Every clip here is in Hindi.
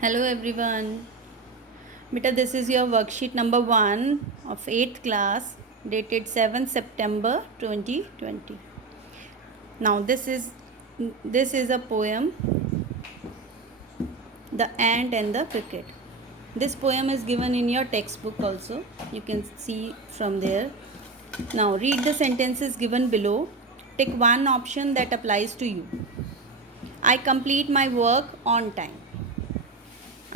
Hello everyone. Beta, this is your worksheet number 1 of 8th class dated 7th September 2020. Now this is a poem, The Ant and the Cricket. This poem is given in your textbook also. You can see from there. Now read the sentences given below. Tick one option that applies to you. I complete my work on time.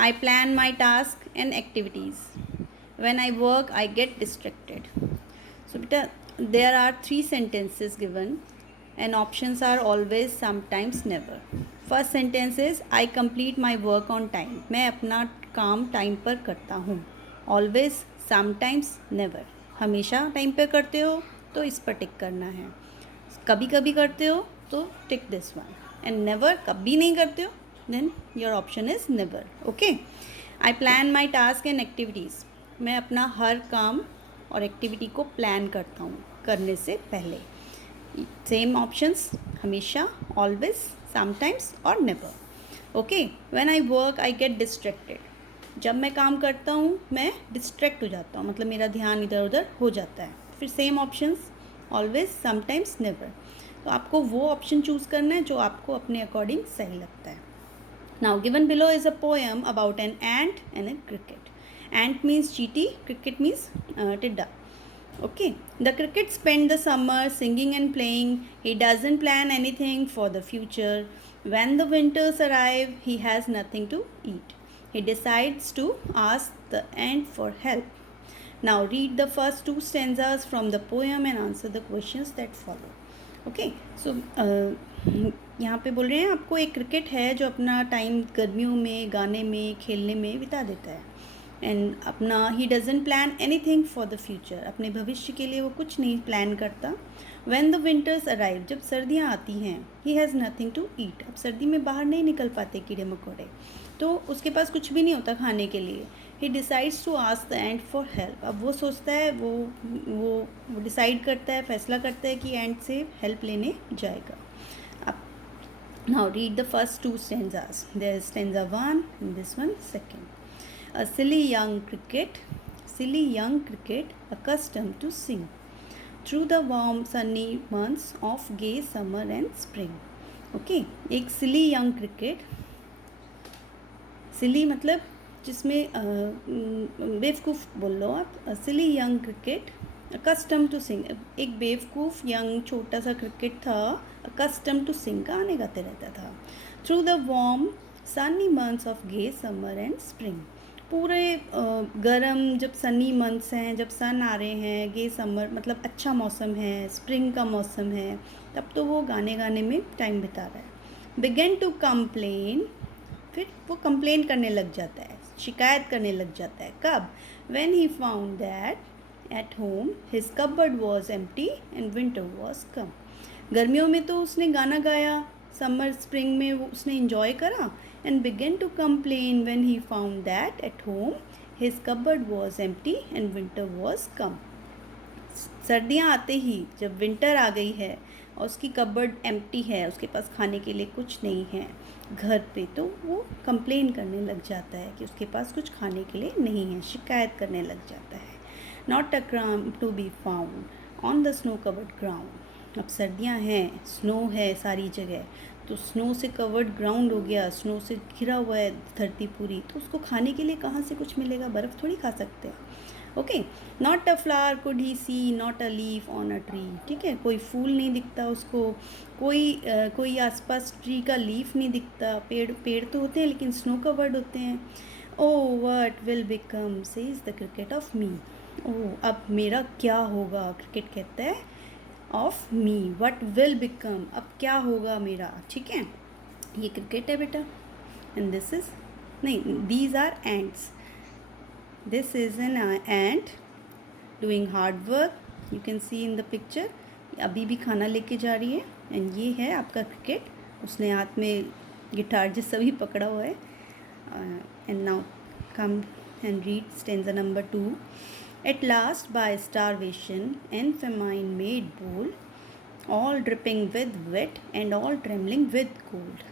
I plan my tasks and activities. When I work, I get distracted. So, beta, there are three sentences given, and options are always, sometimes, never. First sentence is I complete my work on time. मैं अपना काम टाइम पर करता हूँ. Always, sometimes, never. हमेशा टाइम पर करते हो तो इस पर टिक करना है. कभी कभी करते हो तो tick this one. And never, कभी नहीं करते हो, then your option is never. Okay. I plan my task and activities. मैं अपना हर काम और एक्टिविटी को प्लान करता हूँ करने से पहले. सेम ऑप्शंस, हमेशा, ऑलवेज, समटाइम्स और never. Okay. When I work I get distracted. जब मैं काम करता हूँ मैं डिस्ट्रैक्ट हो जाता हूँ, मतलब मेरा ध्यान इधर उधर हो जाता है. फिर same options, always, sometimes, never. तो आपको वो ऑप्शन चूज़ करना है जो आपको अपने अकॉर्डिंग सही लगता है. Now given below is a poem about an ant and A cricket. Ant means चीटी, क्रिकेट मीन्स टिड्डा. Okay, the cricket spent the summer singing and playing. He doesn't plan anything for the future. When the winters arrive, he has nothing to eat. He decides to ask the ant for help. Now read the first two stanzas from the poem and answer the questions that follow. Okay, so यहाँ पे बोल रहे हैं आपको एक क्रिकेट है जो अपना टाइम गर्मियों में गाने में खेलने में बिता देता है. एंड अपना he doesn't plan any thing for the future. अपने भविष्य के लिए वो कुछ नहीं प्लान करता. व्हेन द विंटर्स अराइव, जब सर्दियाँ आती हैं, he has nothing to eat. अब सर्दी में बाहर नहीं निकल पाते कीड़े मकोड़े, तो उसके पास कुछ भी नहीं होता खाने के लिए. He decides to ask the ant for help. अब वो सोचता है, वो डिसाइड करता है, फैसला करता है कि एंट से हेल्प लेने जाएगा. अब now read the first two stanzas. There is stanza 1 and this one second. A silly young cricket, accustomed to sing through the warm sunny months of gay summer and spring. Okay, एक silly young cricket. silly मतलब जिसमें बेवकूफ़ बोल लो आप. silly young cricket, accustomed to sing. एक बेवकूफ़ यंग छोटा सा क्रिकेट था, accustomed to sing, गाने गाते रहता था. through the warm sunny months of gay summer and spring. पूरे गर्म जब सनी मंथ्स हैं, जब सन आ रहे हैं, गे समर मतलब अच्छा मौसम है, स्प्रिंग का मौसम है, तब तो वो गाने गाने में टाइम बिता रहा है. बिगन टू कंप्लेन, फिर वो कंप्लेन करने लग जाता है, शिकायत करने लग जाता है. कब? When he found that at home his cupboard was empty and winter was कम. गर्मियों में तो उसने गाना गाया, समर स्प्रिंग में वो उसने इंजॉय करा. and began to complain when he found that at home his cupboard was empty and winter was come. सर्दियाँ आते ही जब विंटर आ गई है और उसकी कबर्ड एम्प्टी है, उसके पास खाने के लिए कुछ नहीं है घर पे, तो वो कंप्लेन करने लग जाता है कि उसके पास कुछ खाने के लिए नहीं है, शिकायत करने लग जाता है. Not a crumb to be found on the snow covered ground. अब सर्दियाँ हैं, स्नो है सारी जगह, तो स्नो से कवर्ड ग्राउंड हो गया, स्नो से घिरा हुआ है धरती पूरी, तो उसको खाने के लिए कहाँ से कुछ मिलेगा, बर्फ़ थोड़ी खा सकते हैं. Okay. Not a flower could he see, not a leaf on a tree. ठीक है, कोई फूल नहीं दिखता उसको, कोई आसपास ट्री का लीफ नहीं दिखता. पेड़ तो होते हैं लेकिन स्नो कवर्ड होते हैं. Oh what will become says the cricket of me. Oh, अब मेरा क्या होगा, क्रिकेट कहता है of me. What will become, अब क्या होगा मेरा. ठीक है, ये क्रिकेट है बेटा. एंड दिस इज नहीं, these are ants. This is an ant doing hard work. You can see in the picture, अभी भी खाना लेके जा रही है. एंड ये है आपका क्रिकेट, उसने हाथ में गिटार जैसा भी पकड़ा हुआ है. And now come and read stanza number 2. At last, by starvation and famine made bold, all dripping with wet and all trembling with cold.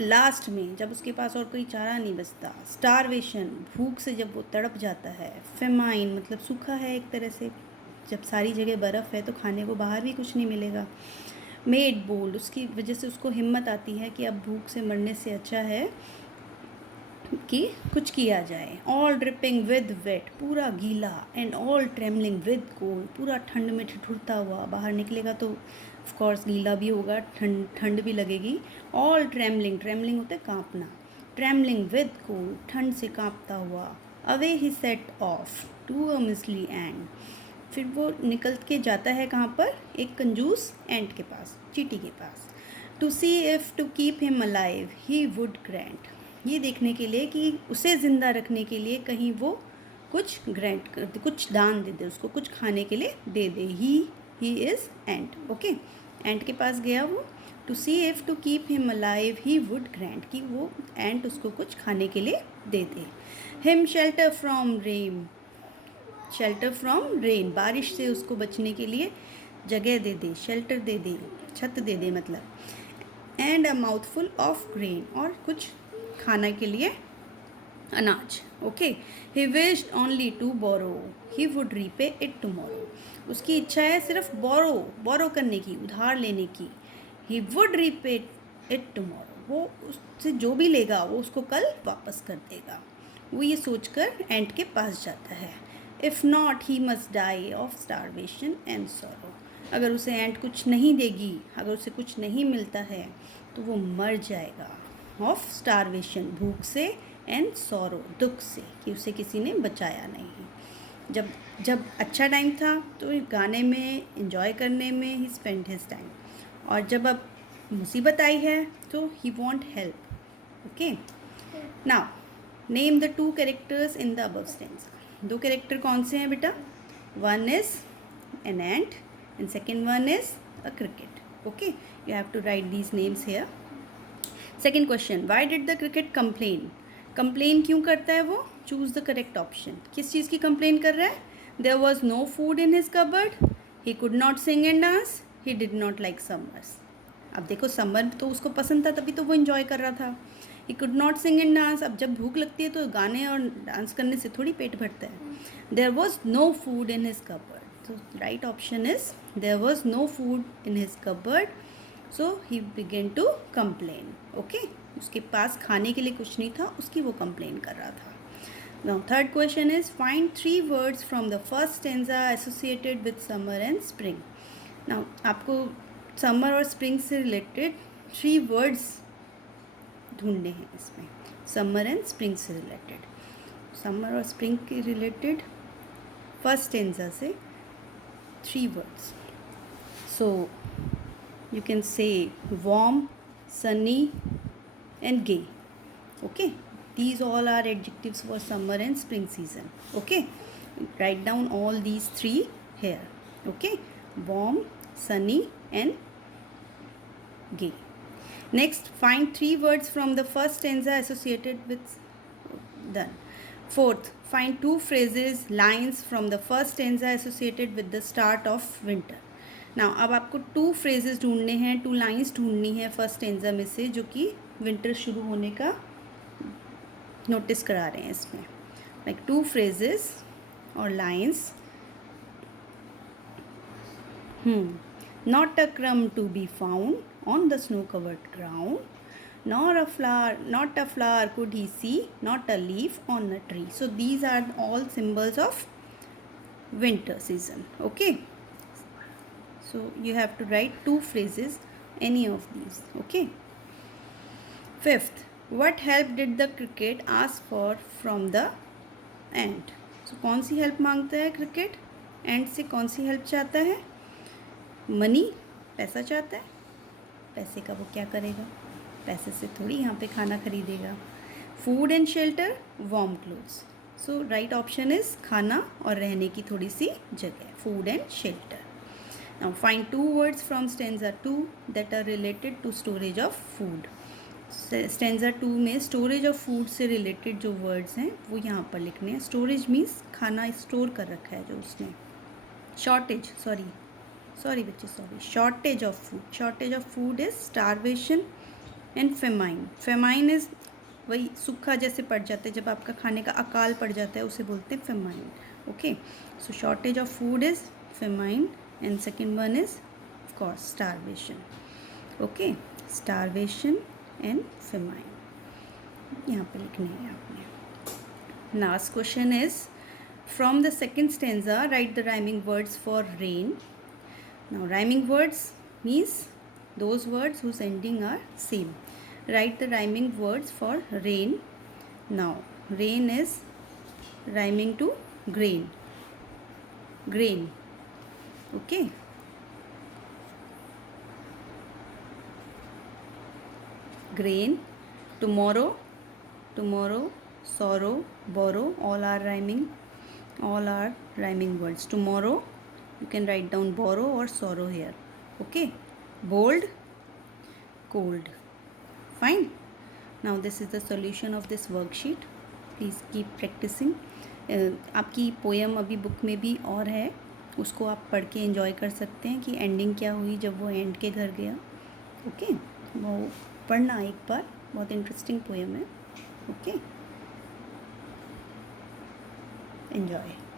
Last में जब उसके पास और कोई चारा नहीं बचता, स्टारवेशन, भूख से जब वो तड़प जाता है, फेमाइन मतलब सूखा है एक तरह से, जब सारी जगह बर्फ़ है तो खाने को बाहर भी कुछ नहीं मिलेगा, मेड बोल्ड, उसकी वजह से उसको हिम्मत आती है कि अब भूख से मरने से अच्छा है कि कुछ किया जाए, ऑल ड्रिपिंग विद वेट, पूरा गीला, and all trembling with cold, पूरा ठंड में ठिठुरता हुआ, बाहर निकलेगा तो ऑफ कोर्स गीला भी होगा, ठंड भी लगेगी, ऑल ट्रेमलिंग, ट्रेमलिंग होता है कांपना, ट्रेमलिंग विद कोल्ड, ठंड से कांपता हुआ, away he set off to a miserly ant, फिर वो निकल के जाता है कहाँ पर, एक कंजूस एंट के पास, चींटी के पास, to see if to keep him alive he would grant, ये देखने के लिए कि उसे ज़िंदा रखने के लिए कहीं वो कुछ ग्रांट कर दे, कुछ दान दे दे, उसको कुछ खाने के लिए दे दे, ही इज़ एंट, ओके, एंट के पास गया वो, to see if to keep him alive he would grant, कि वो एंट उसको कुछ खाने के लिए दे दे, him shelter from rain, shelter from rain, बारिश से उसको बचने के लिए जगह दे दे, शेल्टर दे दे, छत दे दे मतलब, and a mouthful of grain, और कुछ खाने के लिए अनाज, okay, he wished only to borrow he would repay it tomorrow, उसकी इच्छा है सिर्फ बोरो करने की, उधार लेने की, ही वुड रीपे इट टुमारो, वो उससे जो भी लेगा वो उसको कल वापस कर देगा, वो ये सोचकर एंट के पास जाता है, if not he must die of starvation and sorrow, अगर उसे एंट कुछ नहीं देगी, अगर उसे कुछ नहीं मिलता है तो वो मर जाएगा, ऑफ स्टारवेशन, भूख से, एंड सॉरो, दुख से, कि उसे किसी ने बचाया नहीं, जब अच्छा टाइम था तो गाने में, एंजॉय करने में ही स्पेंड हिज टाइम, और जब अब मुसीबत आई है तो he want help, okay, now name the two characters in the above stanza, दो कैरेक्टर कौन से हैं बेटा, one is an ant and second one is a cricket, okay, you have to write these names here. Second question, why did the cricket complain, complain क्यों करता है वो, चूज़ द करेक्ट ऑप्शन, किस चीज़ की कंप्लेन कर रहा है, there was no food in his cupboard, he could not sing and dance, he did not like summers, अब देखो समर तो उसको पसंद था तभी तो वो इन्जॉय कर रहा था, ही could not sing and dance, अब जब भूख लगती है तो गाने और डांस करने से थोड़ी पेट भरता है, there was no food in his cupboard, तो right option is there was no food in his cupboard, so he began to complain, okay, उसके पास खाने के लिए कुछ नहीं था, उसकी वो कंप्लेन कर रहा था। Now third question is find 3 words from the first stanza associated with summer and spring, now आपको समर और स्प्रिंग से रिलेटेड 3 वर्ड्स ढूंढने हैं इसमें, समर एंड स्प्रिंग से रिलेटेड, समर और स्प्रिंग के रिलेटेड फर्स्ट स्टेंजा से 3 words, so you can say warm, sunny and gay, okay, these all are adjectives for summer and spring season, okay, write down all these 3 here, okay, warm, sunny and gay. Next, find 3 words from the first stanza associated with, done. Fourth, find 2 phrases, lines from the first stanza associated with the start of winter. Now, अब आपको 2 phrases ढूंढने हैं, 2 lines ढूंढनी है फर्स्ट stanza में से जो कि विंटर शुरू होने का नोटिस करा रहे हैं इसमें, like 2 phrases or lines. Not a crumb to be found on the snow-covered ground, not a flower could he see, not a leaf on a tree. So these are all symbols of winter season, okay. So you have to write 2 phrases, any of these, okay. Fifth, what help did the cricket ask for from the ant? So कौन सी हेल्प मांगता है क्रिकेट, एंट से कौन सी हेल्प चाहता है, मनी, पैसा चाहता है, पैसे का वो क्या करेगा, पैसे से थोड़ी यहाँ पे खाना खरीदेगा, food and shelter, warm clothes, so right option is खाना और रहने की थोड़ी सी जगह, food and shelter. Now find 2 words from stanza 2 that are related to storage of food. Stanza 2 में स्टोरेज ऑफ फूड से रिलेटेड जो वर्ड्स हैं वो यहाँ पर लिखने हैं. स्टोरेज मीन्स खाना स्टोर कर रखा है जो उसने. शॉर्टेज, सॉरी बच्चे, shortage of food. Shortage of food is starvation, and famine. Famine is वही सूखा जैसे पड़ जाता है, जब आपका खाने का अकाल पड़ जाता है उसे बोलते हैं famine. Okay, so shortage of food is famine and second one is of course starvation. Okay, starvation and famine यहाँ पे लिखने हैं आपने. Last question is from the second stanza right the rhyming words for rain. Now rhyming words means those words whose ending are same. Write the rhyming words for rain. Now rain is rhyming to grain. Grain. Okay, grain. Tomorrow, tomorrow. Sorrow, borrow, all are rhyming. All are rhyming words. Tomorrow, you can write down borrow or sorrow here. Okay, bold, cold. Fine. Now this is the solution of this worksheet. Please keep practicing. आपकी पोएम अभी बुक में भी और है, उसको आप पढ़ के एंजॉय कर सकते हैं कि एंडिंग क्या हुई जब वो एंड के घर गया. ओके, वो पढ़ना एक बार, बहुत इंटरेस्टिंग पोएम है. Okay, enjoy.